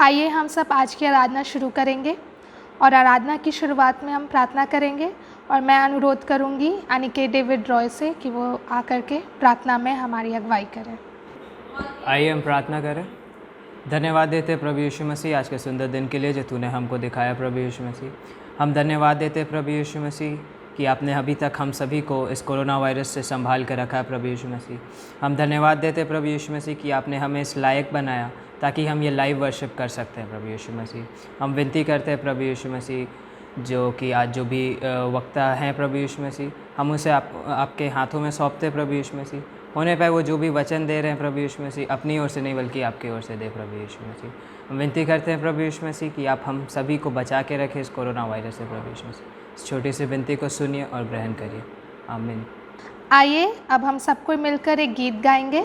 आइए हम सब आज की आराधना शुरू करेंगे और आराधना की शुरुआत में हम प्रार्थना करेंगे और मैं अनुरोध करूंगी अनिकेत डेविड रॉय से कि वो आकर के प्रार्थना में हमारी अगुवाई करें। आइए हम प्रार्थना करें। धन्यवाद देते प्रभु यीशु मसीह आज के सुंदर दिन के लिए जो तूने हमको दिखाया प्रभु यीशु मसीह। हम धन्यवाद देते प्रभु यीशु मसीह कि आपने अभी तक हम सभी को इस कोरोना वायरस से संभाल कर रखा है प्रभु यीशु मसीह। हम धन्यवाद देते प्रभु यीशु मसीह कि आपने हमें इस लायक बनाया ताकि हम ये लाइव वर्शिप कर सकते हैं प्रभु यीशु मसीह। हम विनती करते हैं प्रभु यीशु मसीह जो कि आज जो भी वक्ता हैं प्रभु यीशु मसीह, हम उसे आपके हाथों में सौंपते हैं प्रभु यीशु मसीह। होने पर वो जो भी वचन दे रहे हैं प्रभु यीशु मसीह अपनी ओर से नहीं बल्कि आपकी ओर से दे प्रभु यीशु मसीह। हम विनती करते हैं प्रभु यीशु मसीह कि आप हम सभी को बचा के रखें इस कोरोना वायरस से प्रभु यीशु मसीह। इस छोटी सी विनती को सुनिए और ग्रहण करिए। आमीन। आइए अब हम सबको मिलकर एक गीत गाएंगे।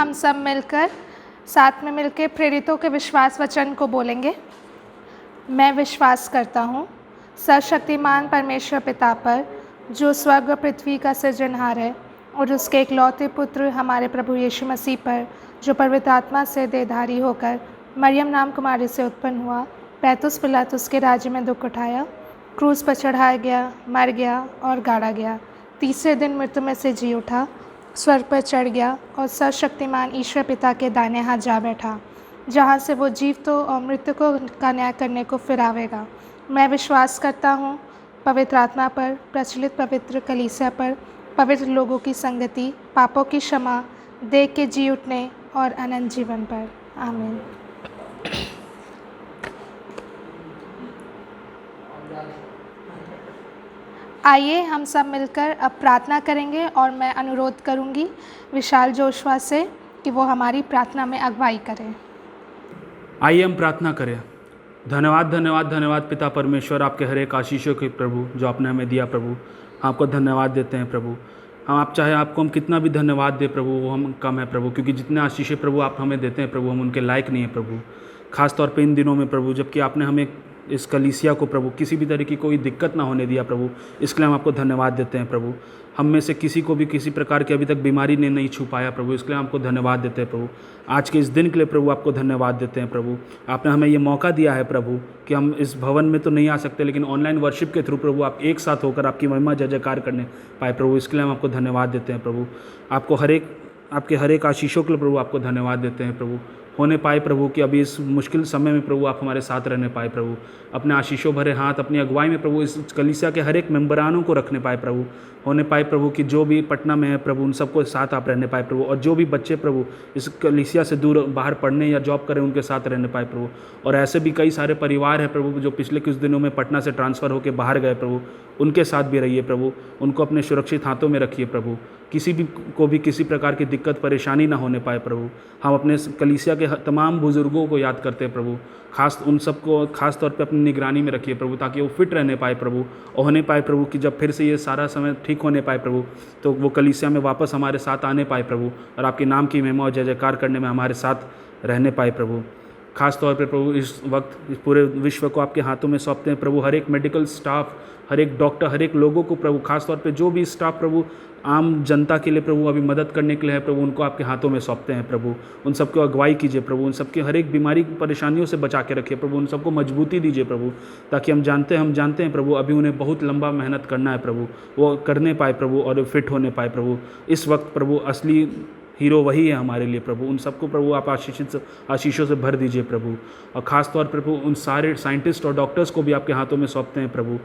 हम सब मिलकर साथ में मिलकर प्रेरितों के विश्वास वचन को बोलेंगे। मैं विश्वास करता हूँ सर्वशक्तिमान परमेश्वर पिता पर, जो स्वर्ग और पृथ्वी का सृजनहार है, और उसके इकलौते पुत्र हमारे प्रभु यीशु मसीह पर, जो पवित्र आत्मा से देहधारी होकर मरियम नाम कुमारी से उत्पन्न हुआ, पैतुस पिलातुस के राज्य में दुख उठाया, क्रूस पर चढ़ाया गया, मर गया और गाड़ा गया, तीसरे दिन मृत्यु में से जी उठा, स्वर्ग पर चढ़ गया और सर्वशक्तिमान ईश्वर पिता के दाहिने हाथ जा बैठा, जहाँ से वो जीवितों और मृतकों का न्याय करने को फिर आवेगा। मैं विश्वास करता हूँ पवित्र आत्मा पर, प्रचलित पवित्र कलीसिया पर, पवित्र लोगों की संगति, पापों की क्षमा, देह के जी उठने और अनंत जीवन पर। आमीन। आइए हम सब मिलकर अब प्रार्थना करेंगे और मैं अनुरोध करूंगी विशाल जोशवा से कि वो हमारी प्रार्थना में अगुवाई करें। आइए हम प्रार्थना करें। धन्यवाद धन्यवाद धन्यवाद पिता परमेश्वर, आपके हर एक आशीषों के प्रभु जो आपने हमें दिया प्रभु, आपको धन्यवाद देते हैं प्रभु। हम आप चाहे आपको हम कितना भी धन्यवाद दें प्रभु, वो हम कम है प्रभु, क्योंकि जितने आशीषें प्रभु आप हमें देते हैं प्रभु, हम उनके लायक नहीं है प्रभु। खास तौर पे इन दिनों में प्रभु, जबकि आपने हमें इस कलीसिया को प्रभु किसी भी तरह की कोई दिक्कत ना होने दिया प्रभु, इसके लिए हम आपको धन्यवाद देते हैं प्रभु। हम में से किसी को भी किसी प्रकार की अभी तक बीमारी ने नहीं छू पाया प्रभु, इसके लिए हम आपको धन्यवाद देते हैं प्रभु। आज के इस दिन के लिए प्रभु आपको धन्यवाद देते हैं प्रभु। आपने हमें ये मौका दिया है प्रभु कि हम इस भवन में तो नहीं आ सकते, लेकिन ऑनलाइन वर्शिप के थ्रू प्रभु आप एक साथ होकर आपकी महिमा जय जयकार करने पाए प्रभु, इसके लिए हम आपको धन्यवाद देते हैं प्रभु। आपको आपके हर एक आशीषों के लिए प्रभु आपको धन्यवाद देते हैं प्रभु। होने पाए प्रभु कि अभी इस मुश्किल समय में प्रभु आप हमारे साथ रहने पाए प्रभु, अपने आशीषों भरे हाथ अपनी अगुवाई में प्रभु इस कलीसिया के हर एक मेंबरानों को रखने पाए प्रभु। होने पाए प्रभु कि जो भी पटना में है प्रभु, उन सबको साथ आप रहने पाए प्रभु, और जो भी बच्चे प्रभु इस कलीसिया से दूर बाहर पढ़ने या जॉब करें उनके साथ रहने पाए प्रभु। और ऐसे भी कई सारे परिवार हैं प्रभु जो पिछले कुछ दिनों में पटना से ट्रांसफ़र होकर बाहर गए प्रभु, उनके साथ भी रहिए प्रभु, उनको अपने सुरक्षित हाथों में रखिए प्रभु। किसी भी किसी प्रकार की दिक्कत परेशानी ना होने पाए प्रभु। हम अपने कलीसिया के तमाम बुजुर्गों को याद करते हैं प्रभु, उन सबको खास तौर पे अपनी निगरानी में रखिए प्रभु, ताकि वो फिट रहने पाए प्रभु, और होने पाए प्रभु कि जब फिर से ये सारा समय ठीक होने पाए प्रभु, तो वो कलीसिया में वापस हमारे साथ आने पाए प्रभु, और आपके नाम की महिमा और जय जयकार करने में हमारे साथ रहने पाए प्रभु। खास तौर पे प्रभु इस वक्त इस पूरे विश्व को आपके हाथों में सौंपते हैं प्रभु। हर एक मेडिकल स्टाफ, हर एक डॉक्टर, हर एक लोगों को प्रभु, खास तौर पे जो भी स्टाफ प्रभु आम जनता के लिए प्रभु अभी मदद करने के लिए है प्रभु, उनको आपके हाथों में सौंपते हैं प्रभु। उन सबको अगुवाई कीजिए प्रभु, उन सबके हर एक बीमारी परेशानियों से बचा के रखिए प्रभु, उन सबको मजबूती दीजिए प्रभु, ताकि हम जानते हैं प्रभु अभी उन्हें बहुत लंबा मेहनत करना है प्रभु, वो करने पाए प्रभु और फिट होने पाए प्रभु। इस वक्त प्रभु असली हीरो वही है हमारे लिए प्रभु। उन सबको प्रभु आप आशीषों से भर दीजिए प्रभु, और ख़ास तौर पर प्रभु उन सारे साइंटिस्ट और डॉक्टर्स को भी आपके हाथों में सौंपते हैं प्रभु,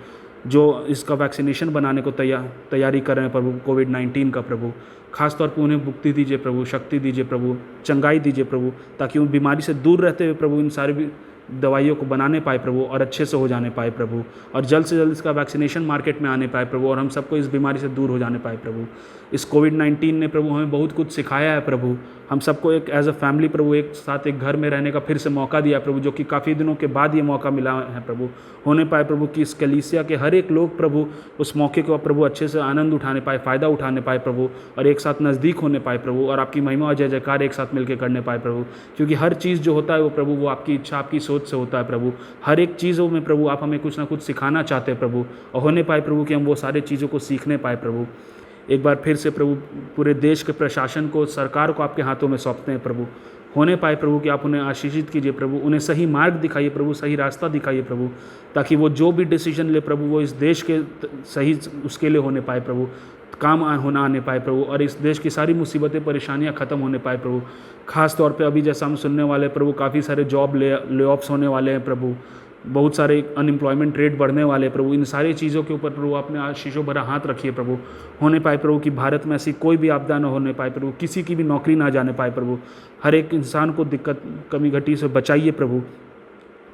जो इसका वैक्सीनेशन बनाने को तैयारी कर रहे हैं प्रभु, कोविड-19 का प्रभु। खास तौर पर उन्हें मुक्ति दीजिए प्रभु, शक्ति दीजिए प्रभु, चंगाई दीजिए प्रभु, ताकि उन बीमारी से दूर रहते हुए प्रभु इन सारे दवाइयों को बनाने पाए प्रभु, और अच्छे से हो जाने पाए प्रभु, और जल्द से जल्द इसका वैक्सीनेशन मार्केट में आने पाए प्रभु, और हम सबको इस बीमारी से दूर हो जाने पाए प्रभु। इस कोविड-19 ने प्रभु हमें बहुत कुछ सिखाया है प्रभु। हम सबको एक एज अ फैमिली प्रभु एक साथ एक घर में रहने का फिर से मौका दिया प्रभु, जो कि काफ़ी दिनों के बाद ये मौका मिला है प्रभु। होने पाए प्रभु कि इस कलीसिया के हर एक लोग प्रभु उस मौके को प्रभु अच्छे से आनंद उठाने पाए, फ़ायदा उठाने पाए प्रभु, और एक साथ नज़दीक होने पाए प्रभु, और आपकी महिमा और जय जयकार एक साथ मिलकर करने पाए प्रभु। क्योंकि हर चीज़ जो होता है वो प्रभु वो आपकी इच्छा, आपकी सोच से होता है प्रभु। हर एक चीज़ों में प्रभु आप हमें कुछ ना कुछ सिखाना चाहते हैं प्रभु, और होने पाए प्रभु कि हम वो सारी चीज़ों को सीखने पाए प्रभु। एक बार फिर से प्रभु पूरे देश के प्रशासन को, सरकार को आपके हाथों में सौंपते हैं प्रभु। होने पाए प्रभु कि आप उन्हें आशीषित कीजिए प्रभु, उन्हें सही मार्ग दिखाइए प्रभु, सही रास्ता दिखाइए प्रभु, ताकि वो जो भी डिसीजन ले प्रभु वो इस देश के सही उसके लिए होने पाए प्रभु, काम आने पाए प्रभु, और इस देश की सारी मुसीबतें परेशानियां ख़त्म होने पाए प्रभु। खास तौर पे अभी जैसा हम सुनने वाले प्रभु, काफ़ी सारे जॉब ले ऑफ्स होने वाले हैं प्रभु, बहुत सारे अनएम्प्लॉयमेंट रेट बढ़ने वाले प्रभु। इन सारी चीज़ों के ऊपर प्रभु आपने आशीषों भरा हाथ रखिए प्रभु। होने पाए प्रभु कि भारत में ऐसी कोई भी आपदा न होने पाए प्रभु, किसी की भी नौकरी ना जाने पाए प्रभु, हर एक इंसान को दिक्कत कमी घटी से बचाइए प्रभु।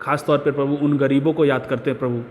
खास तौर पर प्रभु उन गरीबों को याद करते हैं प्रभु,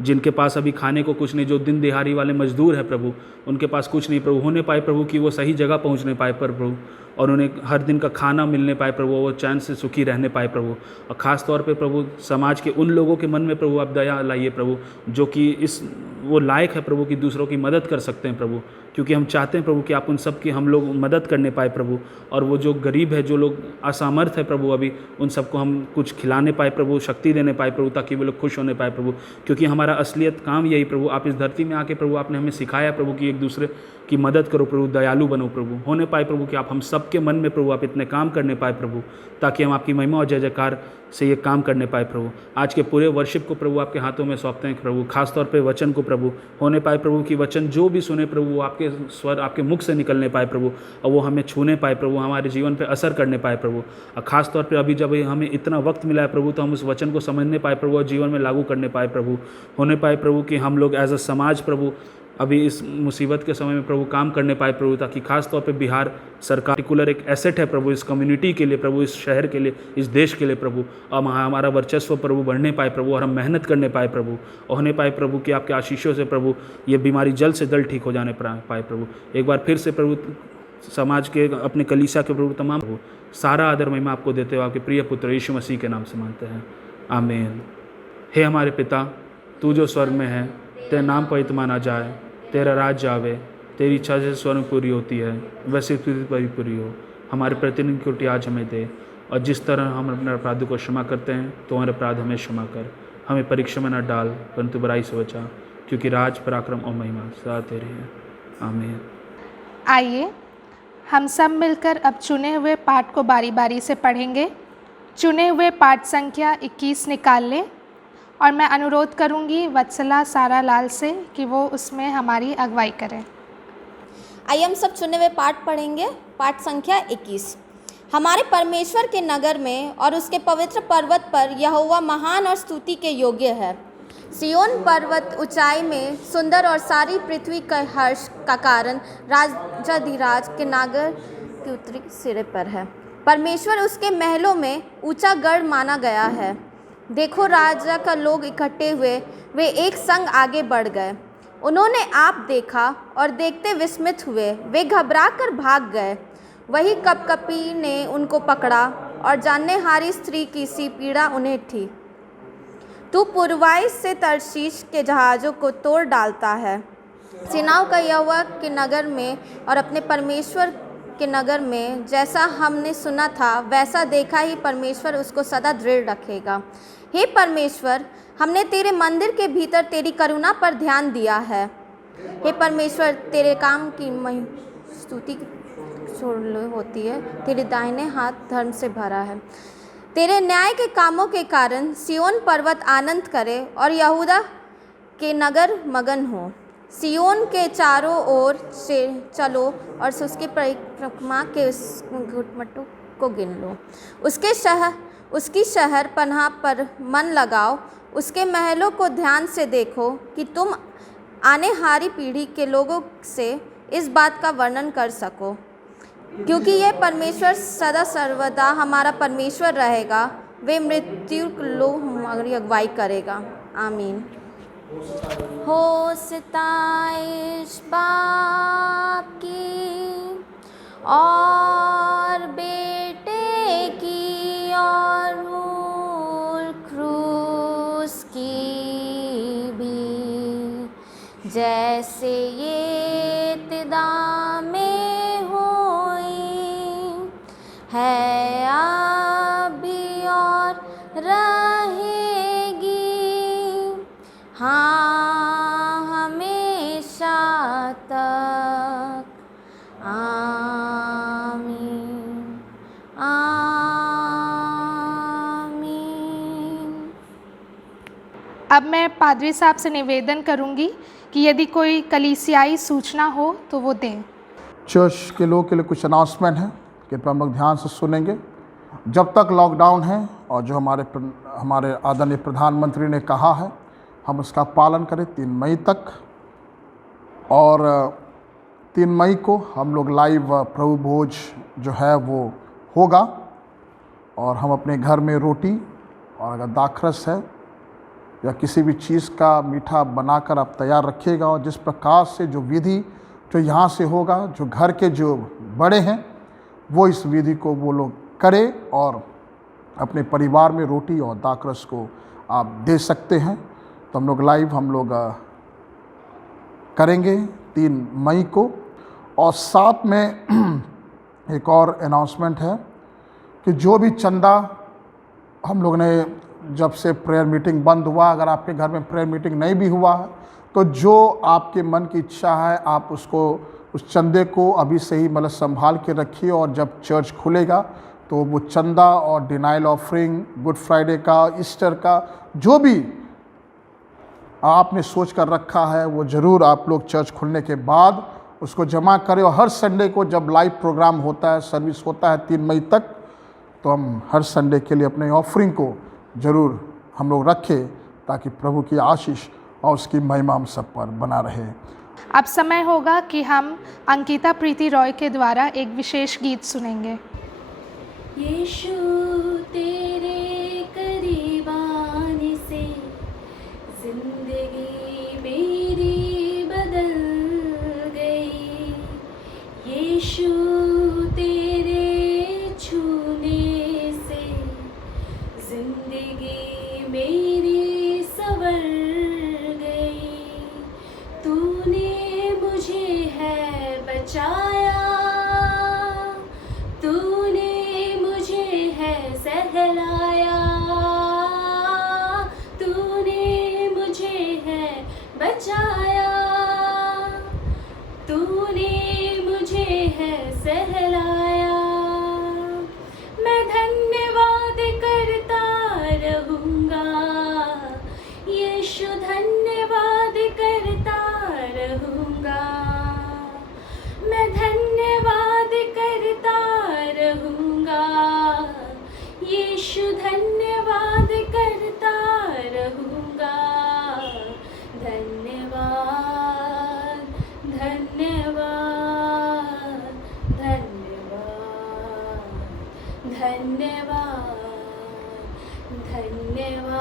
जिनके पास अभी खाने को कुछ नहीं, जो दिन दिहाड़ी वाले मजदूर हैं प्रभु, उनके पास कुछ नहीं प्रभु। होने पाए प्रभु कि वो सही जगह पहुंचने पाए प्रभु, और उन्हें हर दिन का खाना मिलने पाए प्रभु, वो चैन से सुखी रहने पाए प्रभु। और ख़ास तौर पे प्रभु समाज के उन लोगों के मन में प्रभु आप दया लाइए प्रभु, जो कि इस वो लायक है प्रभु कि दूसरों की मदद कर सकते हैं प्रभु, क्योंकि हम चाहते हैं प्रभु कि आप उन सब की हम लोग मदद करने पाए प्रभु। और वो जो गरीब है, जो लोग असमर्थ है प्रभु, अभी उन सबको हम कुछ खिलाने पाए प्रभु, शक्ति देने पाए प्रभु, ताकि वो लोग खुश होने पाए प्रभु। क्योंकि हमारा असलियत काम यही प्रभु, आप इस धरती में आके प्रभु आपने हमें सिखाया प्रभु कि एक दूसरे की मदद करो प्रभु, दयालु बनो प्रभु, होने पाए प्रभु कि आप हम सबके मन में प्रभु आप इतने काम करने पाए प्रभु, ताकि हम आपकी महिमा और जय जयकार से ये काम करने पाए प्रभु। आज के पूरे वर्शिप को प्रभु आपके हाथों में सौंपते हैं प्रभु, खासतौर पे वचन को प्रभु, होने पाए प्रभु कि वचन जो भी सुने प्रभु वो आपके स्वर आपके मुख से निकलने पाए प्रभु, और वो हमें छूने पाए प्रभु, हमारे जीवन पे असर करने पाए प्रभु। और खासतौर पे अभी जब हमें इतना वक्त मिला है प्रभु, तो हम उस वचन को समझने पाए प्रभु और जीवन में लागू करने पाए प्रभु। होने पाए प्रभु कि हम लोग एज अ समाज प्रभु अभी इस मुसीबत के समय में प्रभु काम करने पाए प्रभु, ताकि खास तौर पे बिहार सरकार पर्टिकुलर एक एसेट है प्रभु इस कम्युनिटी के लिए प्रभु, इस शहर के लिए, इस देश के लिए प्रभु। और हमारा वर्चस्व प्रभु बढ़ने पाए प्रभु, और हम मेहनत करने पाए प्रभु, और होने पाए प्रभु कि आपके आशीषों से प्रभु ये बीमारी जल्द से जल्द ठीक हो जाने पाए प्रभु। एक बार फिर से प्रभु समाज के अपने कलीसिया के प्रभु तमाम प्रभु सारा आदर महिमा आपको देते हुए आपके प्रिय पुत्र यीशु मसीह के नाम से मांगते हैं, आमीन। हे हमारे पिता, तू जो स्वर्ग में है, तेरा नाम पवित्र माना जाए, तेरा राज्य आवे, तेरी इच्छा जैसे स्वर्ग में पूरी होती है वैसे पृथ्वी पर भी पूरी हो। हमारे प्रतिदिन की रोटी आज हमें दे, और जिस तरह हम अपने अपराधों को क्षमा करते हैं तो हमारे अपराध हमें क्षमा कर, हमें परीक्षा में न डाल परंतु बुराई से बचा, क्योंकि राज पराक्रम और महिमा सदा तेरे हैं, आमीन। आइए हम सब मिलकर अब चुने हुए पाठ को बारी बारी से पढ़ेंगे। चुने हुए पाठ संख्या 21 निकाल लें, और मैं अनुरोध करूंगी वत्सला सारा लाल से कि वो उसमें हमारी अगुवाई करें। आइए हम सब चुने हुए पाठ पढ़ेंगे। पाठ संख्या 21। हमारे परमेश्वर के नगर में और उसके पवित्र पर्वत पर यहोवा महान और स्तुति के योग्य है। सिय्योन पर्वत ऊंचाई में सुंदर और सारी पृथ्वी का हर्ष का कारण राजाधिराज के नगर के उत्तरी सिरे पर है। परमेश्वर उसके महलों में ऊंचा गढ़ माना गया है। देखो, राजा का लोग इकट्ठे हुए, वे एक संग आगे बढ़ गए। उन्होंने आप देखा और देखते विस्मित हुए, वे घबरा कर भाग गए। वही कपकपी ने उनको पकड़ा और जाननेहारी स्त्री की सी पीड़ा उन्हें थी। तू पूर्वाई से तरशीश के जहाज़ों को तोड़ डालता है। सेनाओं का यहोवा के नगर में और अपने परमेश्वर के नगर में जैसा हमने सुना था वैसा देखा ही परमेश्वर उसको सदा दृढ़ रखेगा। हे परमेश्वर, हमने तेरे मंदिर के भीतर तेरी करुणा पर ध्यान दिया है। हे परमेश्वर, तेरे काम की स्तुति होती है, तेरे दाहिने हाथ धर्म से भरा है। तेरे न्याय के कामों के कारण सिय्योन पर्वत आनंद करे और यहूदा के नगर मगन हो। सिय्योन के चारों ओर से चलो और उसके परिक्रमा के घुटमटों को गिन लो। उसकी शहर पनाह पर मन लगाओ, उसके महलों को ध्यान से देखो कि तुम आने हारी पीढ़ी के लोगों से इस बात का वर्णन कर सको, क्योंकि यह परमेश्वर सदा सर्वदा हमारा परमेश्वर रहेगा। वे मृत्यु लोग हमारी अगुवाई करेगा, आमीन। हो सिताइश बाप की और बेटे की और मूल क्रूस की भी, जैसे ये इब्तिदा में हुई है अब भी और रहेगी, हाँ हमेशा तक, आमीन आमीन। अब मैं पादरी साहब से निवेदन करूंगी कि यदि कोई कलीसियाई सूचना हो तो वो दें। चर्च के लोग के लिए कुछ अनाउंसमेंट है कि हम लोग ध्यान से सुनेंगे। जब तक लॉकडाउन है और जो हमारे आदरणीय प्रधानमंत्री ने कहा है हम उसका पालन करें 3 मई तक, और 3 मई को हम लोग लाइव प्रभु भोज जो है वो होगा, और हम अपने घर में रोटी और अगर दाखरस है या किसी भी चीज़ का मीठा बनाकर आप तैयार रखिएगा, और जिस प्रकार से जो विधि जो यहाँ से होगा, जो घर के जो बड़े हैं वो इस विधि को वो लोग करें, और अपने परिवार में रोटी और दाखरस को आप दे सकते हैं। तो हम लोग लाइव करेंगे 3 मई को। और साथ में एक और अनाउंसमेंट है कि जो भी चंदा हम लोग ने जब से प्रेयर मीटिंग बंद हुआ, अगर आपके घर में प्रेयर मीटिंग नहीं भी हुआ है तो जो आपके मन की इच्छा है आप उसको, उस चंदे को अभी से ही मतलब संभाल के रखिए, और जब चर्च खुलेगा तो वो चंदा और डिनाइल ऑफरिंग, गुड फ्राइडे का, ईस्टर का, जो भी आपने सोच कर रखा है वो ज़रूर आप लोग चर्च खुलने के बाद उसको जमा करें। और हर संडे को जब लाइव प्रोग्राम होता है, सर्विस होता है 3 मई तक, तो हम हर संडे के लिए अपने ऑफरिंग को ज़रूर हम लोग रखें ताकि प्रभु की आशीष और उसकी महिमा हम सब पर बना रहे। अब समय होगा कि हम अंकिता प्रीति रॉय के द्वारा एक विशेष गीत सुनेंगे। यीशु तेरे करीब आने से जिंदगी मेरी बदल गई, यीशु तेरे छूने से जिंदगी मेरी संवर गई, तूने मुझे है बचाया, तूने मुझे है सहलाया, तूने मुझे है बचाया, तूने मुझे है सहलाया। मैं धन्यवाद करता रहूँगा, यीशु धन्यवाद करता रहूँगा, मैं धन्यवाद करता रहूँगा, यीशु धन्यवाद करता रहूँगा। धन्यवाद धन्यवाद धन्यवाद धन्यवाद धन्यवाद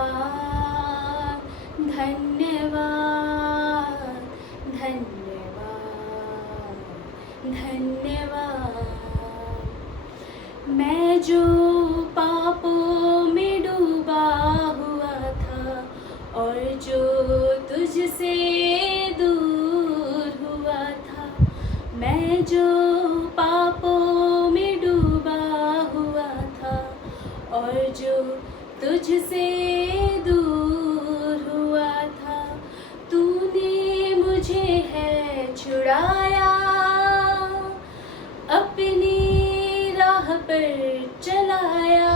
धन्यवाद धन्यवाद धन्यवाद। मैं जो पापों में डूबा हुआ था और जो तुझसे दूर हुआ था, मैं जो पापों में डूबा हुआ था और जो तुझसे दूर हुआ था, तूने मुझे है छुड़ाया, अपनी राह पर चलाया,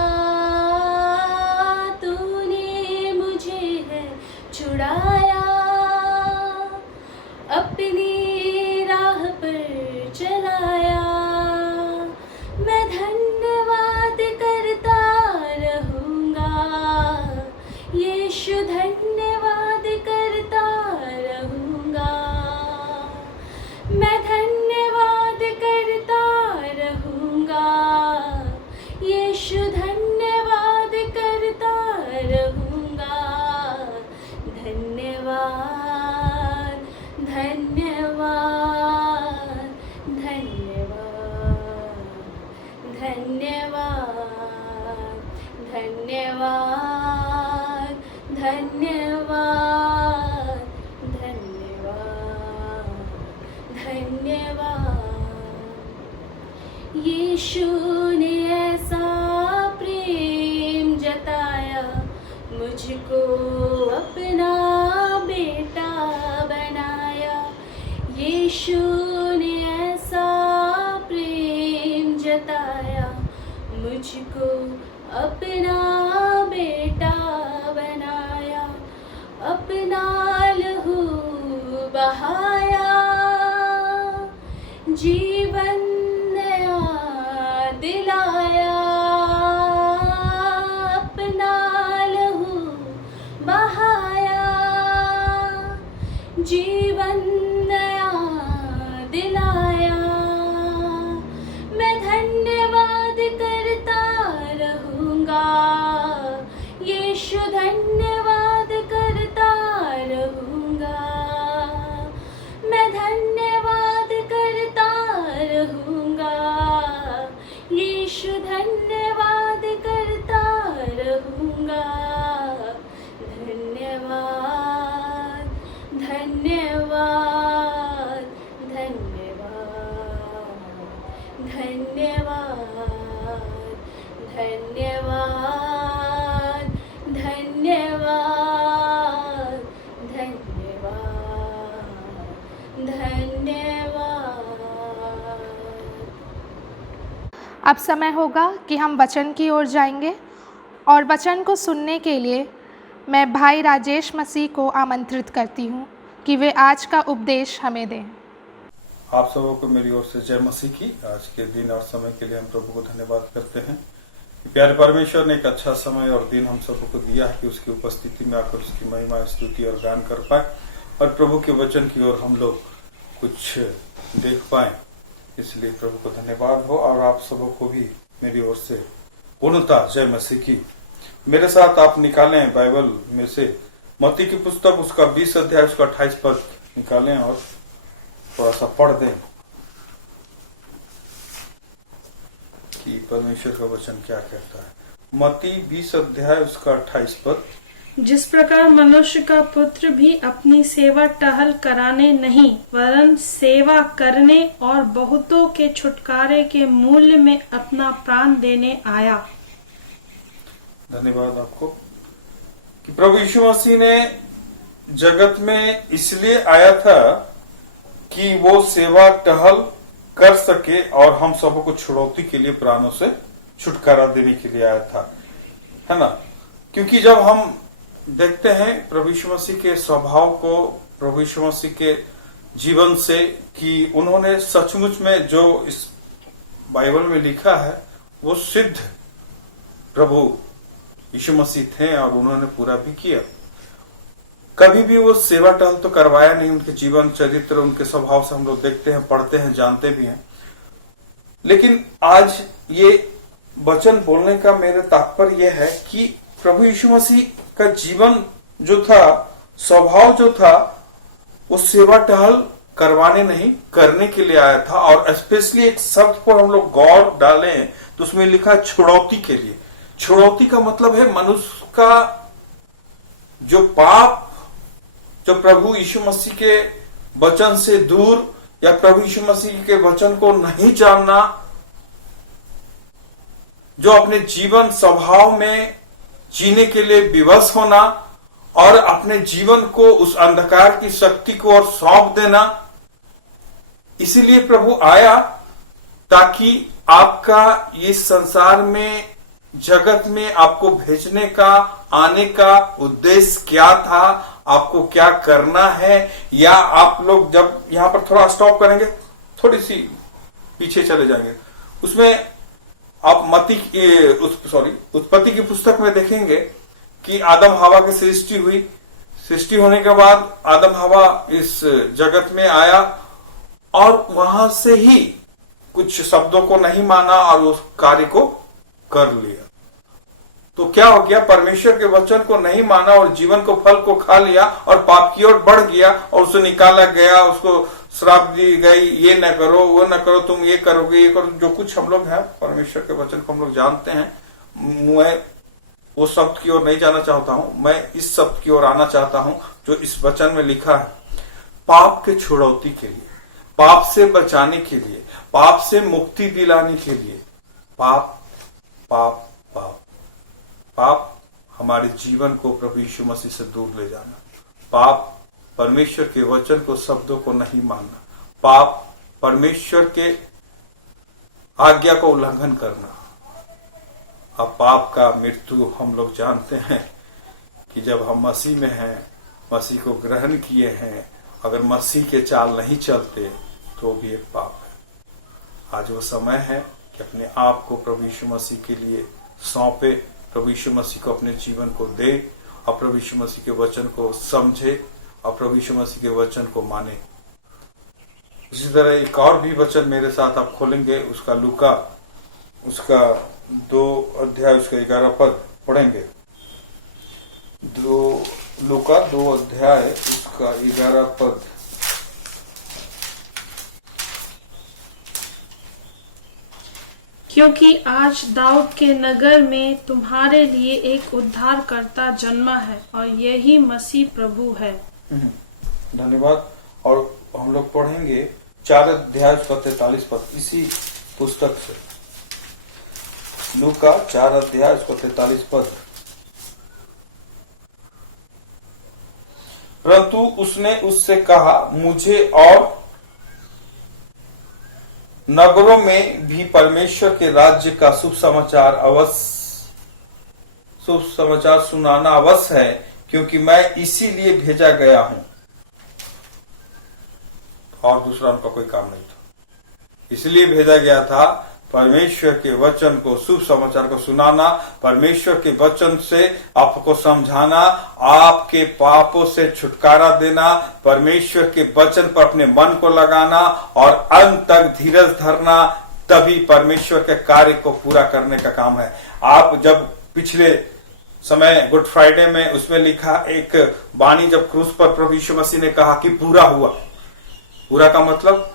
तूने मुझे है छुड़ाया, अपनी राह पर चलाया। मैं धन्यवाद करता रहूँगा, यीशु धन्यवाद करता रहूँगा, मैं धन्यवाद करता रहूँगा, यीशु धन्यवाद करता रहूँगा। धन्यवाद धन्यवाद धन्यवाद धन्यवाद धन्यवाद धन्यवाद धन्यवाद धन्यवाद। यीशु ने ऐसा प्रेम जताया, मुझको अपना बेटा बनाया, यीशु ने ऐसा प्रेम जताया, मुझको अपना बेटा बनाया, अपना लहू बहाया, जीवन नया दिलाया, अपना लहू बहाया, जीवन नया दिलाया। मैं धन्यवाद करता रहूँगा, यीशु धन्यवाद करता रहूँगा, मैं धन्यवाद करता धन्यवाद धन्यवाद धन्यवाद धन्यवाद। अब समय होगा कि हम वचन की ओर जाएंगे और वचन को सुनने के लिए मैं भाई राजेश मसीह को आमंत्रित करती हूँ कि वे आज का उपदेश हमें दें। आप सबों को मेरी ओर से जय मसीह की। आज के दिन और समय के लिए हम प्रभु को धन्यवाद करते हैं। प्यारे परमेश्वर ने एक अच्छा समय और दिन हम सबों को दिया है कि उसकी उपस्थिति में आकर उसकी महिमा, स्तुति और गान कर पाए और प्रभु के वचन की ओर हम लोग कुछ देख पाए। इसलिए प्रभु को धन्यवाद हो और आप सबों को भी मेरी ओर से पूर्णतः जय मसीह की। मेरे साथ आप निकालें बाइबल में से मत्ती की पुस्तक उसका 20 अध्याय उसका 28 पद निकालें और थोड़ा सा पढ़ दें कि परमेश्वर का वचन क्या कहता है। मत्ती 20 अध्याय उसका 28 पद। जिस प्रकार मनुष्य का पुत्र भी अपनी सेवा टहल कराने नहीं वरन सेवा करने और बहुतों के छुटकारे के मूल्य में अपना प्राण देने आया। धन्यवाद आपको कि प्रभु यीशु मसीह ने जगत में इसलिए आया था कि वो सेवा टहल कर सके और हम सबों को छुड़ौती के लिए प्राणों से छुटकारा देने के लिए आया था, है ना। क्योंकि जब हम देखते हैं प्रभु यीशु मसीह के स्वभाव को, प्रभु यीशु मसीह के जीवन से कि उन्होंने सचमुच में जो इस बाइबल में लिखा है वो सिद्ध प्रभु यीशु मसीह थे और उन्होंने पूरा भी किया। कभी भी वो सेवा टहल तो करवाया नहीं। उनके जीवन चरित्र, उनके स्वभाव से हम लोग देखते हैं, पढ़ते हैं, जानते भी हैं। लेकिन आज ये वचन बोलने का मेरा तात्पर्य यह है कि प्रभु यीशु मसीह का जीवन जो था, स्वभाव जो था, वो सेवा टहल करवाने नहीं करने के लिए आया था। और स्पेशली एक शब्द पर हम लोग गौर डालें तो उसमें लिखा है छुड़ौती के लिए। छुड़ौती का मतलब है मनुष्य का जो पाप, जो प्रभु यीशु मसीह के वचन से दूर या प्रभु यीशु मसीह के वचन को नहीं जानना, जो अपने जीवन स्वभाव में जीने के लिए विवश होना और अपने जीवन को उस अंधकार की शक्ति को और सौंप देना। इसीलिए प्रभु आया ताकि आपका इस संसार में, जगत में आपको भेजने का, आने का उद्देश्य क्या था, आपको क्या करना है। या आप लोग जब यहां पर थोड़ा स्टॉप करेंगे, थोड़ी सी पीछे चले जाएंगे, उसमें आप उत्पत्ति की पुस्तक में देखेंगे कि आदम हवा की सृष्टि हुई। सृष्टि होने के बाद आदम हवा इस जगत में आया और वहां से ही कुछ शब्दों को नहीं माना और उस कार्य को कर लिया। तो क्या हो गया, परमेश्वर के वचन को नहीं माना और जीवन को, फल को खा लिया और पाप की ओर बढ़ गया और उसे निकाला गया, उसको श्राप दी गई, ये न करो, वो न करो, तुम ये करोगे, ये करो, जो कुछ हम लोग हैं परमेश्वर के वचन को हम लोग जानते हैं। मैं वो शब्द की ओर नहीं जाना चाहता हूं, मैं इस शब्द की ओर आना चाहता हूं जो इस वचन में लिखा है। पाप के छुड़ौती के लिए, पाप से बचाने के लिए, पाप से मुक्ति दिलाने के लिए। पाप पाप पाप पाप हमारे जीवन को प्रभु यीशु मसीह से दूर ले जाना। पाप परमेश्वर के वचन को, शब्दों को नहीं मानना। पाप परमेश्वर के आज्ञा को उल्लंघन करना। अब पाप का मृत्यु हम लोग जानते हैं कि जब हम मसीह में हैं, मसीह को ग्रहण किए हैं, अगर मसीह के चाल नहीं चलते तो भी एक पाप है। आज वो समय है कि अपने आप को प्रभु यीशु मसीह के लिए सौंपे, प्रभु यीशु मसीह को अपने जीवन को दे और प्रभु यीशु मसीह के वचन को समझे और प्रभु यीशु मसीह के वचन को माने। इसी तरह एक और भी वचन मेरे साथ आप खोलेंगे, उसका लूका उसका 2 अध्याय उसका 11 पद पढ़ेंगे। लूका 2 अध्याय उसका 11 पद। क्योंकि आज दाऊद के नगर में तुम्हारे लिए एक उद्धारकर्ता जन्मा है और यही मसीह प्रभु है। धन्यवाद। और हम लोग पढ़ेंगे 4 अध्याय 43 पद इसी पुस्तक से। लूका 4 अध्याय उसको 43 पद। परंतु उसने उससे कहा, मुझे और नगरों में भी परमेश्वर के राज्य का शुभ समाचार सुनाना अवश्य है, क्योंकि मैं इसीलिए भेजा गया हूं। और दूसरा उनका कोई काम नहीं था, इसलिए भेजा गया था परमेश्वर के वचन को, शुभ समाचार को सुनाना, परमेश्वर के वचन से आपको समझाना, आपके पापों से छुटकारा देना, परमेश्वर के वचन पर अपने मन को लगाना और अंत तक धीरज धरना, तभी परमेश्वर के कार्य को पूरा करने का काम है। आप जब पिछले समय गुड फ्राइडे में उसमें लिखा एक वाणी, जब क्रूस पर प्रभु यीशु मसीह ने कहा कि पूरा हुआ। पूरा का मतलब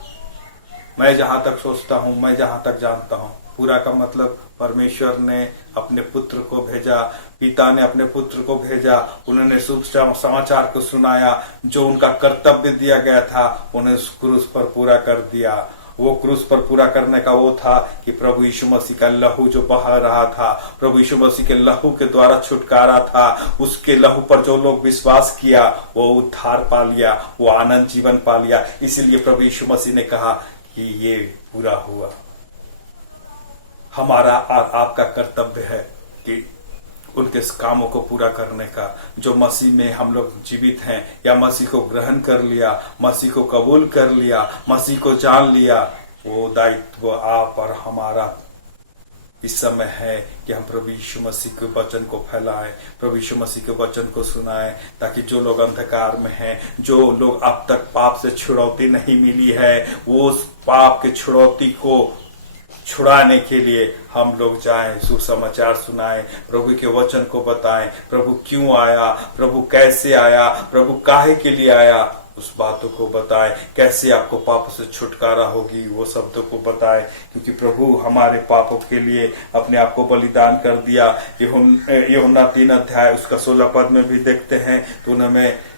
मैं जहां तक सोचता हूं, मैं जहां तक जानता हूं, पूरा का मतलब परमेश्वर ने अपने पुत्र को भेजा, पिता ने अपने पुत्र को भेजा, उन्होंने शुभ समाचार को सुनाया, जो उनका कर्तव्य दिया गया था उन्हें उस क्रूस पर पूरा कर दिया। वो क्रूस पर पूरा करने का वो था कि प्रभु यीशु मसीह का लहू जो बहा रहा था, प्रभु यीशु मसीह के लहू के द्वारा छुटकारा था, उसके लहू पर जो लोग विश्वास किया वो उद्धार पा लिया, वो आनंद जीवन पा लिया। इसीलिए प्रभु यीशु मसीह ने कहा कि ये पूरा हुआ। हमारा और आपका कर्तव्य है कि उनके कामों को पूरा करने का, जो मसीह में हम लोग जीवित हैं या मसीह को ग्रहण कर लिया, मसीह को कबूल कर लिया, मसीह को जान लिया, वो दायित्व आप और हमारा इस समय है कि हम प्रभु यीशु मसीह के वचन को फैलाएं, प्रभु यीशु मसीह के वचन को सुनाएं, ताकि जो लोग अंधकार में हैं, जो लोग अब तक पाप से छुड़ौती नहीं मिली है, वो उस पाप के छुड़ौती को छुड़ाने के लिए हम लोग जाएं, सुसमाचार सुनाएं, प्रभु के वचन को बताएं, प्रभु क्यों आया, प्रभु कैसे आया, प्रभु काहे के लिए आया, उस बातों को बताएं, कैसे आपको पापों से छुटकारा होगी, वो शब्दों को बताएं, क्योंकि प्रभु हमारे पापों के लिए अपने आप को बलिदान कर दिया। यूहन्ना 3 अध्याय उसका 16 पद में भी देखते हैं तो उनमें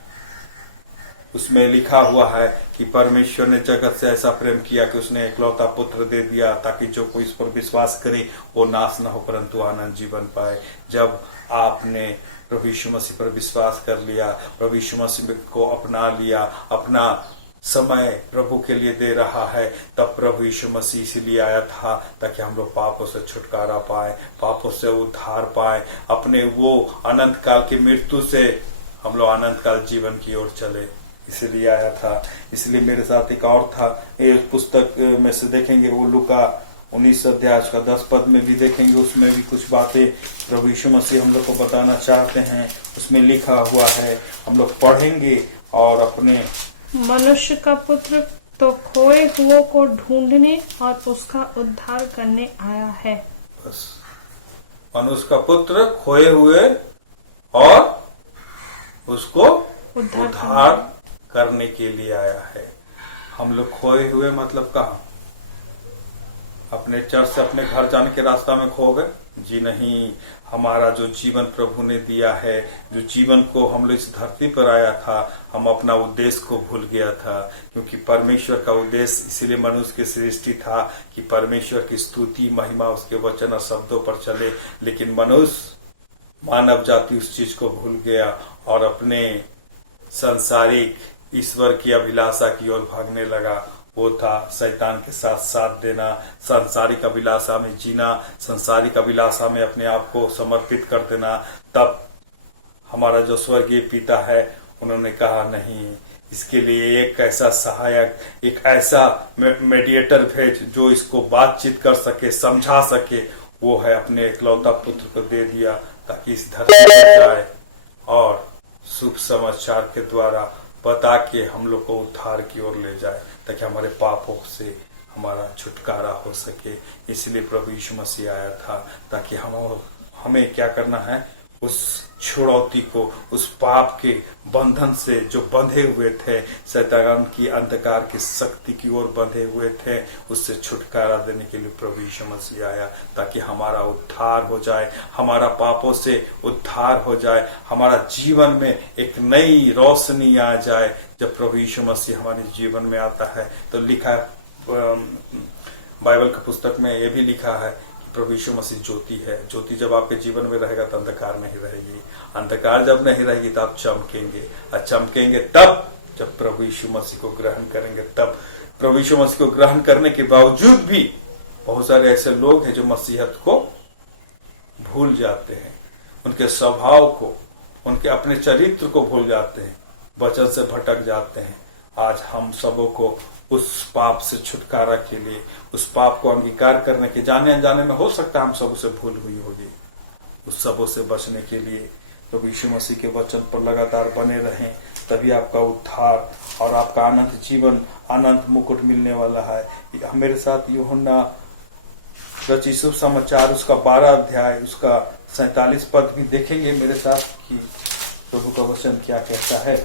उसमें लिखा हुआ है कि परमेश्वर ने जगत से ऐसा प्रेम किया कि उसने एकलौता पुत्र दे दिया, ताकि जो कोई इस पर विश्वास करे वो नाश न हो परंतु आनंद जीवन पाए। जब आपने प्रभु यीशु मसीह पर विश्वास कर लिया, प्रभु यीशु मसीह को अपना लिया, अपना समय प्रभु के लिए दे रहा है, तब प्रभु यीशु मसीह इसीलिए आया था ताकि हम लोग पापों से छुटकारा पाए, पापों से उद्धार पाए, अपने वो अनंत काल की मृत्यु से हम लोग अनंत काल जीवन की ओर चले, इसलिए आया था। इसलिए मेरे साथ एक और था, एक पुस्तक में से देखेंगे वो लूका 19 अध्याय का 10 पद में भी देखेंगे, उसमें भी कुछ बातें प्रभु यीशु मसीह हम लोग को बताना चाहते हैं। उसमें लिखा हुआ है, हम लोग पढ़ेंगे और अपने मनुष्य का पुत्र तो खोए हुओं को ढूंढने और उसका उद्धार करने आया है। बस, मनुष्य का पुत्र खोए हुए और उसको उद्धार करने के लिए आया है। हम लोग खोए हुए मतलब कहाँ? अपने चर्च से अपने घर जाने के रास्ता में खो गए? जी नहीं, हमारा जो जीवन प्रभु ने दिया है, जो जीवन को हम लोग इस धरती पर आया था, हम अपना उद्देश्य को भूल गया था, क्योंकि परमेश्वर का उद्देश्य इसीलिए मनुष्य की सृष्टि था कि परमेश्वर की स्तुति महिमा उसके वचन और शब्दों पर चले। लेकिन मनुष्य, मानव जाति उस चीज को भूल गया और अपने सांसारिक ईश्वर की अभिलाषा की ओर भागने लगा। वो था शैतान के साथ साथ देना, सांसारिक अभिलाषा में जीना, सांसारिक अभिलाषा में अपने आप को समर्पित कर देना। तब हमारा जो स्वर्गीय पिता है उन्होंने कहा नहीं, इसके लिए एक ऐसा सहायक, एक ऐसा मेडिएटर भेज जो इसको बातचीत कर सके, समझा सके। वो है अपने एकलौता पुत्र को दे दिया ताकि इस धरती पर जाए और शुभ समाचार के द्वारा बता के हम लोग को उद्धार की ओर ले जाए, ताकि हमारे पापों से हमारा छुटकारा हो सके। इसलिए प्रभु यीशु मसीह आया था ताकि हमें क्या करना है, उस छुड़ौती को, उस पाप के बंधन से जो बंधे हुए थे, शैतान की अंधकार की शक्ति की ओर बंधे हुए थे, उससे छुटकारा देने के लिए प्रभु यीशु मसीह आया ताकि हमारा उद्धार हो जाए, हमारा पापों से उद्धार हो जाए, हमारा जीवन में एक नई रोशनी आ जाए। जब प्रभु यीशु मसीह हमारे जीवन में आता है तो लिखा है बाइबल की पुस्तक में ये भी लिखा है कि प्रभु यीशु मसीह ज्योति है। ज्योति जब आपके जीवन में रहेगा तो अंधकार नहीं रहेगी। अंधकार जब नहीं रहेगी तो आप चमकेंगे, और चमकेंगे तब जब प्रभु यीशु मसीह को ग्रहण करेंगे। तब प्रभु यीशु मसीह को ग्रहण करने के बावजूद भी बहुत सारे ऐसे लोग हैं जो मसीहत को भूल जाते हैं, उनके स्वभाव को, उनके अपने चरित्र को भूल जाते हैं, वचन से भटक जाते हैं। आज हम सबों को उस पाप से छुटकारा के लिए, उस पाप को अंगीकार करने के, जाने अनजाने में हो सकता है हम सबों से भूल हुई होगी, उस सबों से बचने के लिए प्रभु यीशु मसीह के वचन पर लगातार बने रहें। तभी आपका उद्धार और आपका अनंत जीवन, अनंत मुकुट मिलने वाला है। मेरे साथ यूहन्ना रचित शुभ समाचार उसका 12 अध्याय उसका 47 पद भी देखेंगे मेरे साथ कि प्रभु का वचन क्या कहता है।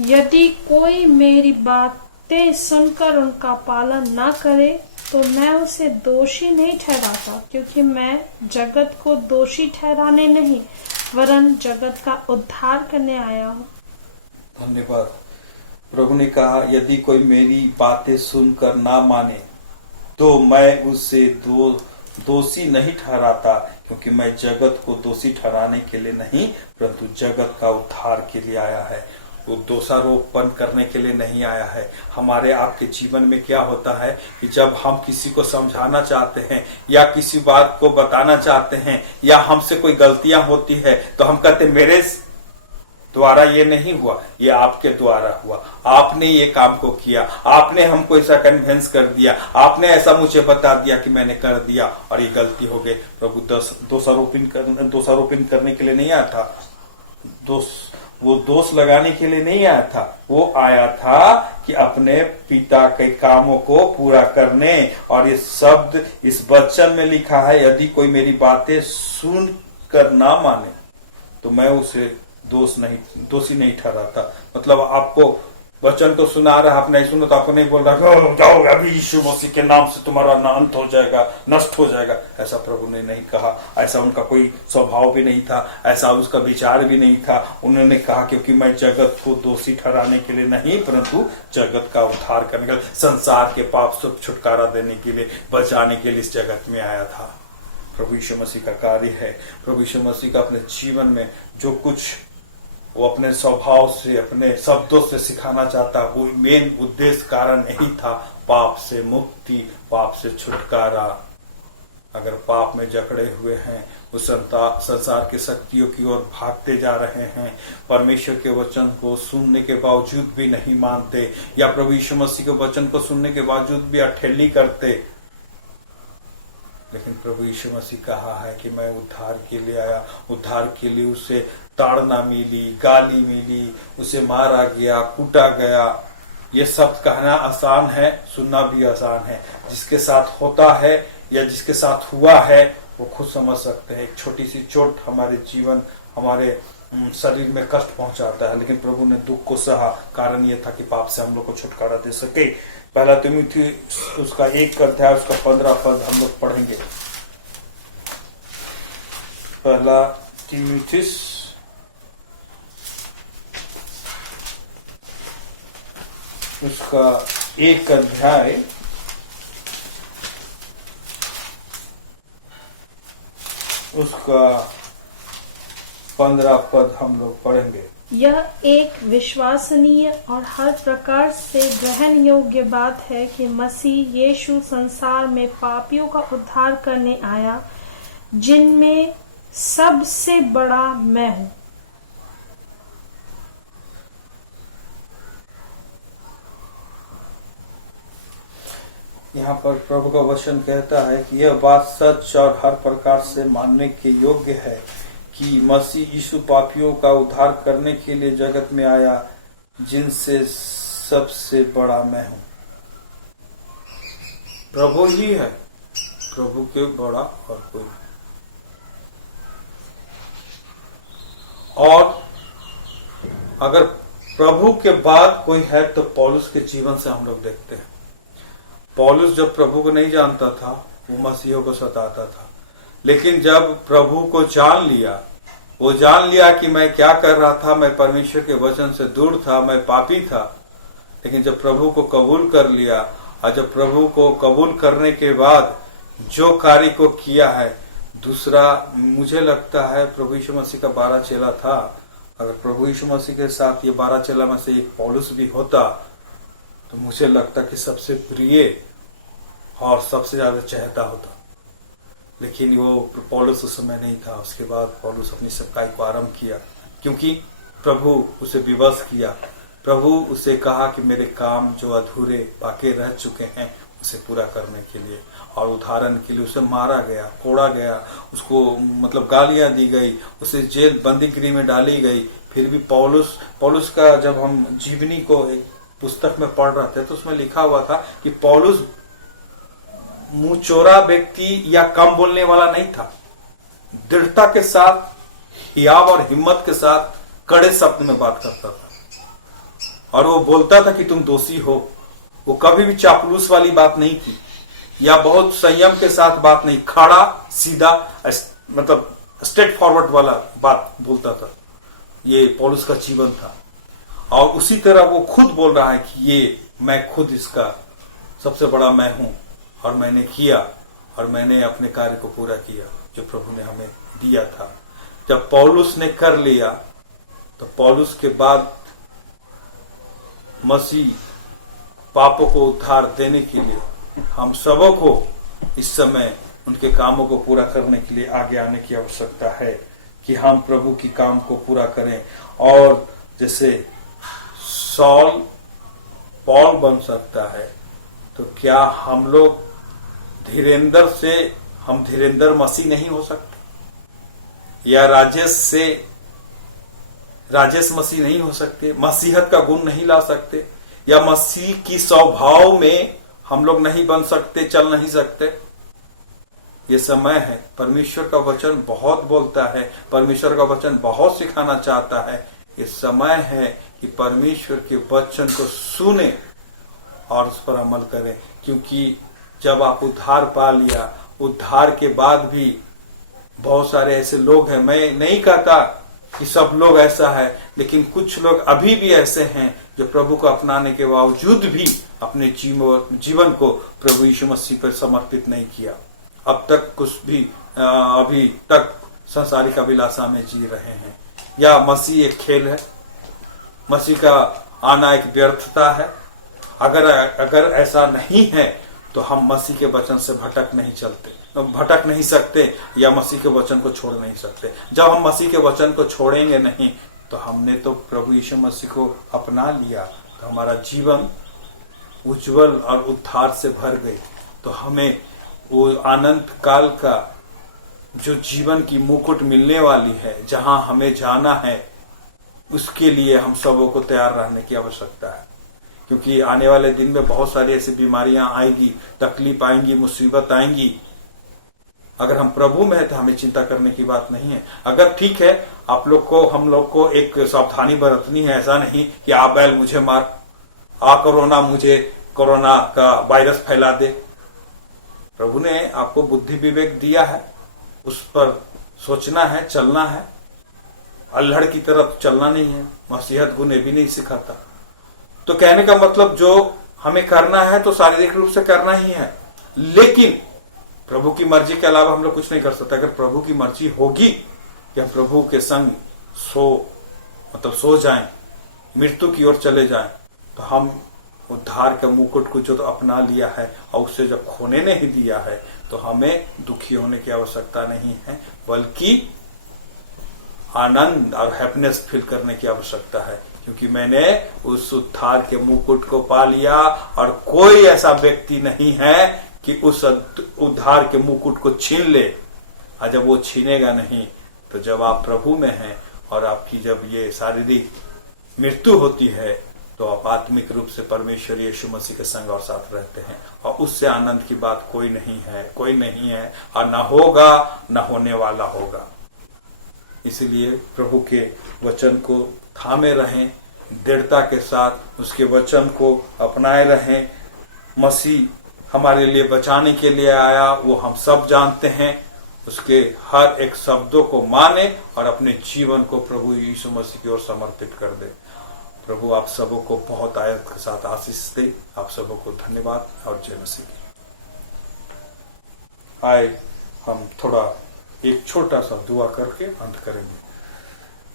यदि कोई मेरी बातें सुनकर उनका पालन न करे तो मैं उसे दोषी नहीं ठहराता, क्योंकि मैं जगत को दोषी ठहराने नहीं वरन जगत का उद्धार करने आया हूँ। धन्यवाद। प्रभु ने कहा यदि कोई मेरी बातें सुनकर ना माने तो मैं उसे दोषी नहीं ठहराता, क्योंकि मैं जगत को दोषी ठहराने के लिए नहीं परंतु जगत का उद्धार के लिए आया है। वो दोषारोपण करने के लिए नहीं आया है। हमारे आपके जीवन में क्या होता है कि जब हम किसी को समझाना चाहते हैं या किसी बात को बताना चाहते हैं या हमसे कोई गलतियां होती है तो हम कहते मेरे द्वारा ये नहीं हुआ, ये आपके द्वारा हुआ, आपने ये काम को किया, आपने हमको ऐसा कन्विंस कर दिया, आपने ऐसा मुझे बता दिया कि मैंने कर दिया और ये गलती हो गई। प्रभु दोषारोपण करने के लिए नहीं आया था, वो दोष लगाने के लिए नहीं आया था, वो आया था कि अपने पिता के कामों को पूरा करने। और ये शब्द इस वचन में लिखा है यदि कोई मेरी बातें सुन कर ना माने तो मैं उसे दोषी नहीं ठहराता। मतलब आपको वचन तो सुना रहा, आप नहीं सुनो तो आपको नहीं बोल रहा जाओ अभी यीशु मसीह के नाम से तुम्हारा अंत हो जाएगा, नष्ट हो जाएगा। ऐसा प्रभु ने नहीं कहा, ऐसा उनका कोई स्वभाव भी नहीं था, ऐसा उसका विचार भी नहीं था। उन्होंने कहा क्योंकि मैं जगत को दोषी ठहराने के लिए नहीं परंतु जगत का उद्धार करने के लिए, संसार के पाप से छुटकारा देने के लिए, बचाने के लिए इस जगत में आया था। प्रभु यीशु मसीह का कार्य है। प्रभु यीशु मसीह का अपने जीवन में जो कुछ वो अपने स्वभाव से, अपने शब्दों से सिखाना चाहता, वो मेन उद्देश्य कारण यही था, पाप से मुक्ति, पाप से छुटकारा। अगर पाप में जकड़े हुए हैं, उस संसार की शक्तियों की ओर भागते जा रहे हैं, परमेश्वर के वचन को सुनने के बावजूद भी नहीं मानते या प्रभु यीशु मसीह के वचन को सुनने के बावजूद भी अठेली करते, लेकिन प्रभु यीशु मसीह कहा है कि मैं उद्धार के लिए आया। उद्धार के लिए उसे ताड़ना मिली, गाली मिली, उसे मारा गया, कूटा गया। ये शब्द कहना आसान है, सुनना भी आसान है। जिसके साथ होता है या जिसके साथ हुआ है वो खुद समझ सकते हैं। एक छोटी सी चोट हमारे जीवन, हमारे शरीर में कष्ट पहुंचाता है, लेकिन प्रभु ने दुख को सहा। कारण ये था कि पाप से हम लोग को छुटकारा दे सके। पहला तीमुथी उसका 1 अध्याय उसका 15 पद हम लोग पढ़ेंगे। पहला तीमुथी उसका 1 अध्याय उसका 15 पद हम लोग पढ़ेंगे। यह एक विश्वसनीय और हर प्रकार से ग्रहण योग्य बात है कि मसीह यीशु संसार में पापियों का उद्धार करने आया, जिनमें सबसे बड़ा मैं हूँ। यहाँ पर प्रभु का वचन कहता है कि यह बात सच और हर प्रकार से मानने के योग्य है कि मसीह यीशु पापियों का उद्धार करने के लिए जगत में आया, जिनसे सबसे बड़ा मैं हूं। प्रभु ही है, प्रभु के बड़ा और कोई नहीं। और अगर प्रभु के बाद कोई है तो पौलुस के जीवन से हम लोग देखते हैं। पौलुस जब प्रभु को नहीं जानता था वो मसीहों को सताता था, लेकिन जब प्रभु को जान लिया, वो जान लिया कि मैं क्या कर रहा था, मैं परमेश्वर के वचन से दूर था, मैं पापी था। लेकिन जब प्रभु को कबूल कर लिया और जब प्रभु को कबूल करने के बाद जो कार्य को किया है, दूसरा मुझे लगता है प्रभु यीशु मसीह का 12 चेला था। अगर प्रभु यीशु मसीह के साथ ये 12 चेला में से एक पौलुस भी होता तो मुझे लगता कि सबसे प्रिय और सबसे ज्यादा चाहता होता। लेकिन वो पौलुस उस समय नहीं था। उसके बाद पौलुस अपनी सेवकाई को आरंभ किया, क्योंकि प्रभु उसे विवश किया। प्रभु उसे कहा कि मेरे काम जो अधूरे बाकी रह चुके हैं उसे पूरा करने के लिए, और उदाहरण के लिए उसे मारा गया, कोड़ा गया, उसको मतलब गालियां दी गई, उसे जेल बंदी गृह में डाली गई। फिर भी पौलुस का जब हम जीवनी को एक पुस्तक में पढ़ रहे थे तो उसमें लिखा हुआ था कि पौलुस मुंह चोरा व्यक्ति या कम बोलने वाला नहीं था। दृढ़ता के साथ, हियाव और हिम्मत के साथ कड़े शब्द में बात करता था, और वो बोलता था कि तुम दोषी हो। वो कभी भी चापलूस वाली बात नहीं की या बहुत संयम के साथ बात नहीं, खड़ा सीधा मतलब स्ट्रेट फॉरवर्ड वाला बात बोलता था। ये पौलुस का जीवन था। और उसी तरह वो खुद बोल रहा है कि ये मैं खुद इसका सबसे बड़ा मैं हूं, और मैंने किया, और मैंने अपने कार्य को पूरा किया जो प्रभु ने हमें दिया था। जब पौलुस ने कर लिया तो पौलुस के बाद मसीह पापों को उद्धार देने के लिए हम सबों को इस समय उनके कामों को पूरा करने के लिए आगे आने की आवश्यकता है कि हम प्रभु की काम को पूरा करें। और जैसे सॉल पौल बन सकता है, तो क्या हम लोग धीरेंद्र से हम धीरेंद्र मसीह नहीं हो सकते, या राजेश से राजेश मसीह नहीं हो सकते, मसीहत का गुण नहीं ला सकते, या मसीह की स्वभाव में हम लोग नहीं बन सकते, चल नहीं सकते। ये समय है, परमेश्वर का वचन बहुत बोलता है, परमेश्वर का वचन बहुत सिखाना चाहता है। ये समय है कि परमेश्वर के वचन को सुने और उस पर अमल करें, क्योंकि जब आप उद्धार पा लिया, उद्धार के बाद भी बहुत सारे ऐसे लोग हैं, मैं नहीं कहता कि सब लोग ऐसा है, लेकिन कुछ लोग अभी भी ऐसे हैं जो प्रभु को अपनाने के बावजूद भी अपने जीवन को प्रभु यीशु मसीह पर समर्पित नहीं किया। अब तक कुछ भी अभी तक संसारिक अभिलाषा में जी रहे हैं, या मसीह एक खेल है, मसीह का आना एक व्यर्थता है। अगर ऐसा नहीं है तो हम मसीह के वचन से भटक नहीं सकते, या मसीह के वचन को छोड़ नहीं सकते। जब हम मसीह के वचन को छोड़ेंगे नहीं तो हमने तो प्रभु यीशु मसीह को अपना लिया, तो हमारा जीवन उज्जवल और उद्धार से भर गई। तो हमें वो अनंत काल का जो जीवन की मुकुट मिलने वाली है, जहां हमें जाना है, उसके लिए हम सबों को तैयार रहने की आवश्यकता है। क्योंकि आने वाले दिन में बहुत सारी ऐसी बीमारियां आएगी, तकलीफ आएंगी, मुसीबत आएंगी। अगर हम प्रभु में है तो हमें चिंता करने की बात नहीं है। अगर ठीक है, आप लोग को हम लोग को एक सावधानी बरतनी है, ऐसा नहीं कि आ बैल मुझे मार, कोरोना मुझे कोरोना का वायरस फैला दे। प्रभु ने आपको बुद्धि विवेक दिया है, उस पर सोचना है, चलना है। अल्हड़ की तरफ चलना नहीं है। मसीहत गुण भी नहीं सिखाता। तो कहने का मतलब जो हमें करना है तो शारीरिक रूप से करना ही है, लेकिन प्रभु की मर्जी के अलावा हम लोग कुछ नहीं कर सकते। अगर प्रभु की मर्जी होगी कि हम प्रभु के संग सो जाएं, मृत्यु की ओर चले जाएं, तो हम उद्धार के मुकुट को जो तो अपना लिया है और उससे जब खोने नहीं दिया है, तो हमें दुखी होने की आवश्यकता नहीं है, बल्कि आनंद और हैप्पीनेस फील करने की आवश्यकता है। क्योंकि मैंने उस उद्धार के मुकुट को पा लिया, और कोई ऐसा व्यक्ति नहीं है कि उस उद्धार के मुकुट को छीन ले। और जब वो छीनेगा नहीं, तो जब आप प्रभु में हैं और आपकी जब ये शारीरिक मृत्यु होती है, तो आप आत्मिक रूप से परमेश्वर यीशु मसीह के संग और साथ रहते हैं, और उससे आनंद की बात कोई नहीं है, और न होगा, न होने वाला होगा। इसलिए प्रभु के वचन को थामे रहें, दृढ़ता के साथ उसके वचन को अपनाए रहें। मसीह हमारे लिए बचाने के लिए आया, वो हम सब जानते हैं। उसके हर एक शब्दों को माने और अपने जीवन को प्रभु यीशु मसीह की ओर समर्पित कर दे। प्रभु आप सबों को बहुत आयत के साथ आशीष दे। आप सबों को धन्यवाद और जय मसीह की। आए हम थोड़ा एक छोटा सा दुआ करके अंत करेंगे।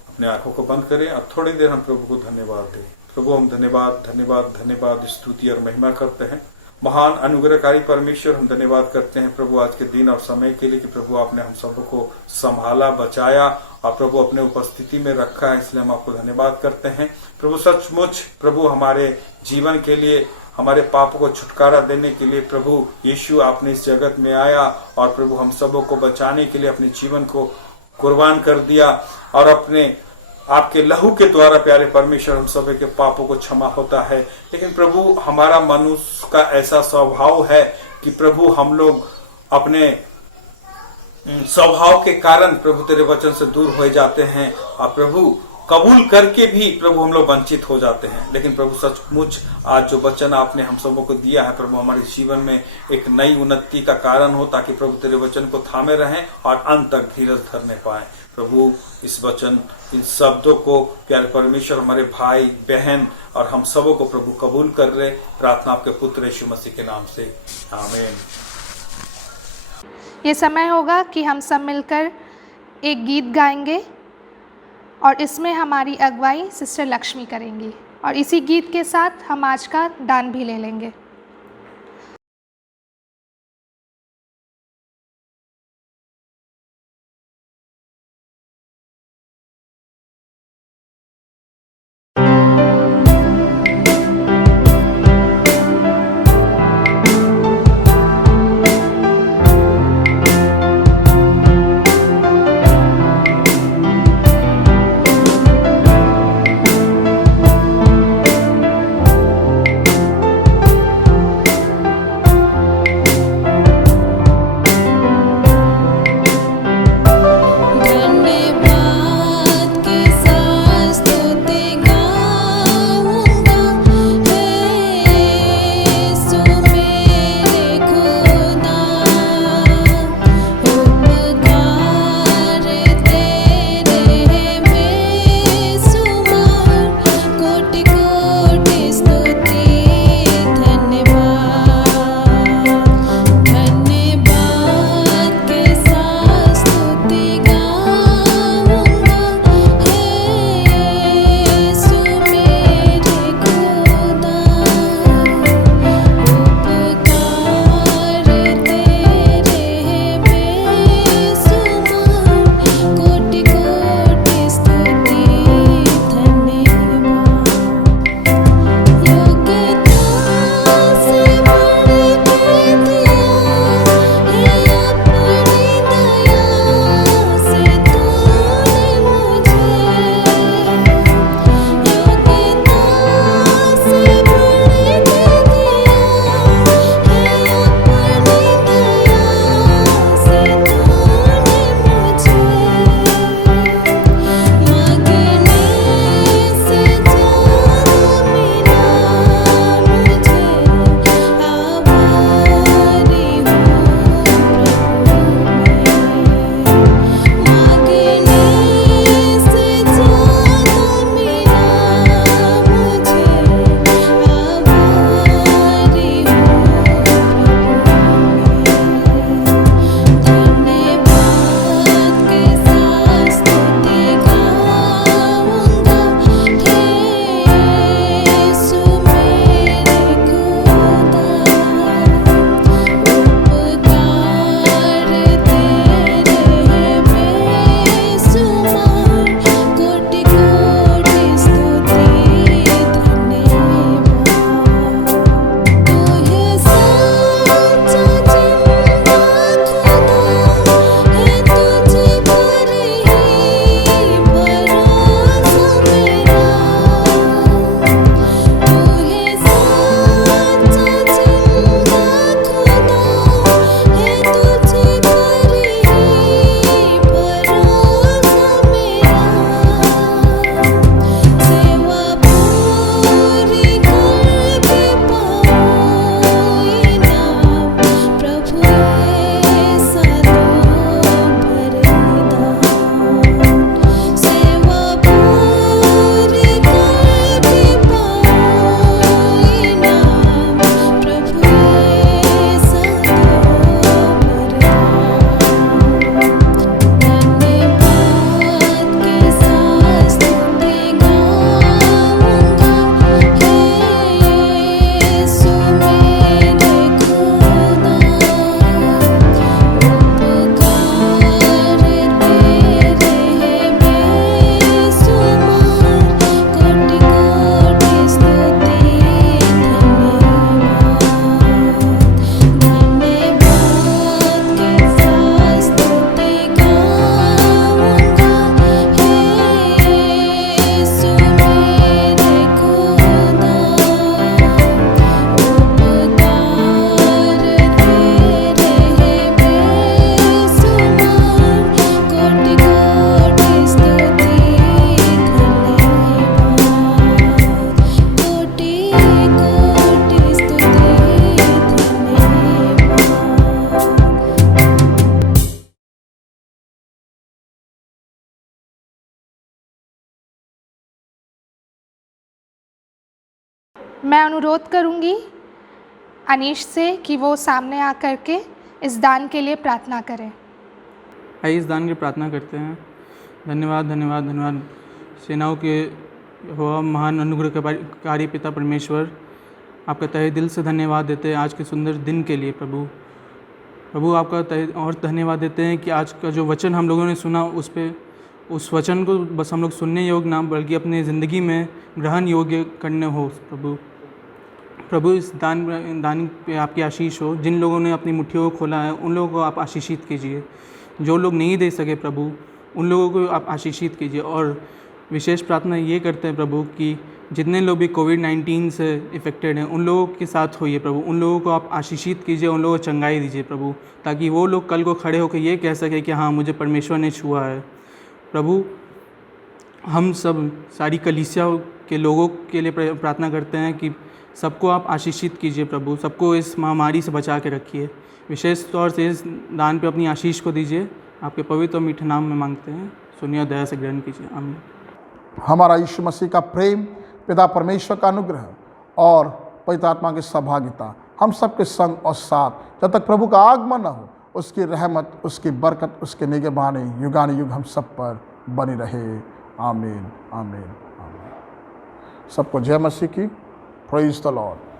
अपने आंखों को बंद करें और थोड़ी देर हम प्रभु को धन्यवाद दें। प्रभु हम धन्यवाद धन्यवाद धन्यवाद स्तुति और महिमा करते हैं। महान अनुग्रहकारी परमेश्वर हम धन्यवाद करते हैं प्रभु आज के दिन और समय के लिए कि प्रभु आपने हम सबको संभाला, बचाया और प्रभु अपने उपस्थिति में रखा है, इसलिए हम आपको धन्यवाद करते हैं। प्रभु सचमुच प्रभु हमारे जीवन के लिए, हमारे पापों को छुटकारा देने के लिए प्रभु यीशु आपने इस जगत में आया और प्रभु हम सबों को बचाने के लिए अपने जीवन को कुर्बान कर दिया और अपने आपके लहू के द्वारा प्यारे परमेश्वर हम सभी के पापों को क्षमा होता है। लेकिन प्रभु हमारा मनुष्य का ऐसा स्वभाव है कि प्रभु हम लोग अपने स्वभाव के कारण प्रभु तेरे वचन से दूर हो जाते हैं और प्रभु कबूल करके भी प्रभु हम लोग वंचित हो जाते हैं। लेकिन प्रभु सचमुच आज जो वचन आपने हम सबों को दिया है प्रभु हमारे जीवन में एक नई उन्नति का कारण हो, ताकि प्रभु तेरे वचन को थामे रहें और अंत तक धीरज धरने पाए। प्रभु इस वचन, इन शब्दों को प्यारे परमेश्वर हमारे भाई बहन और हम सबों को प्रभु कबूल कर रहे। प्रार्थना आपके पुत्र यीशु मसीह के नाम से, आमीन। ये समय होगा कि हम सब मिलकर एक गीत गाएंगे और इसमें हमारी अगुवाई सिस्टर लक्ष्मी करेंगी और इसी गीत के साथ हम आज का दान भी ले लेंगे। मैं अनुरोध करूंगी अनीश से कि वो सामने आकर के इस दान के लिए प्रार्थना करें। आइए इस दान की प्रार्थना करते हैं। धन्यवाद धन्यवाद धन्यवाद सेनाओं के हो महान अनुग्रहकारी पिता परमेश्वर, आपका तहे दिल से धन्यवाद देते हैं आज के सुंदर दिन के लिए। प्रभु आपका तहे और धन्यवाद देते हैं कि आज का जो वचन हम लोगों ने सुना उस वचन को बस हम लोग सुनने योग्य ना बल्कि अपने ज़िंदगी में ग्रहण योग्य करने हो। प्रभु इस दान पे आपकी आशीष हो। जिन लोगों ने अपनी मुट्ठियों को खोला है उन लोगों को आप आशीषित कीजिए। जो लोग नहीं दे सके प्रभु उन लोगों को आप आशीषित कीजिए। और विशेष प्रार्थना ये करते हैं प्रभु कि जितने लोग भी कोविड-19 से इफ़ेक्टेड हैं उन लोगों के साथ होइए प्रभु। उन लोगों को आप आशीषित कीजिए, उन लोगों को चंगाई दीजिए प्रभु, ताकि वो लोग कल को खड़े होकर ये कह सके कि हाँ मुझे परमेश्वर ने छुआ है। प्रभु हम सब सारी कलीसिया के लोगों के लिए प्रार्थना करते हैं कि सबको आप आशीषित कीजिए प्रभु, सबको इस महामारी से बचा के रखिए। विशेष तौर से इस दान पे अपनी आशीष को दीजिए। आपके पवित्र और मीठे नाम में मांगते हैं, सुनिए और दया से ग्रहण कीजिए। आमीन। हमारा यीशु मसीह का प्रेम, पिता परमेश्वर का अनुग्रह और पवित्र आत्मा की सहभागिता हम सबके संग और साथ जब तक प्रभु का आगमन न हो, उसकी रहमत, उसकी बरकत, उसके निगहबानी युगानुयुग हम सब पर बनी रहे। आमीन आमीन आमीन। सबको जय मसीह की। Praise the Lord.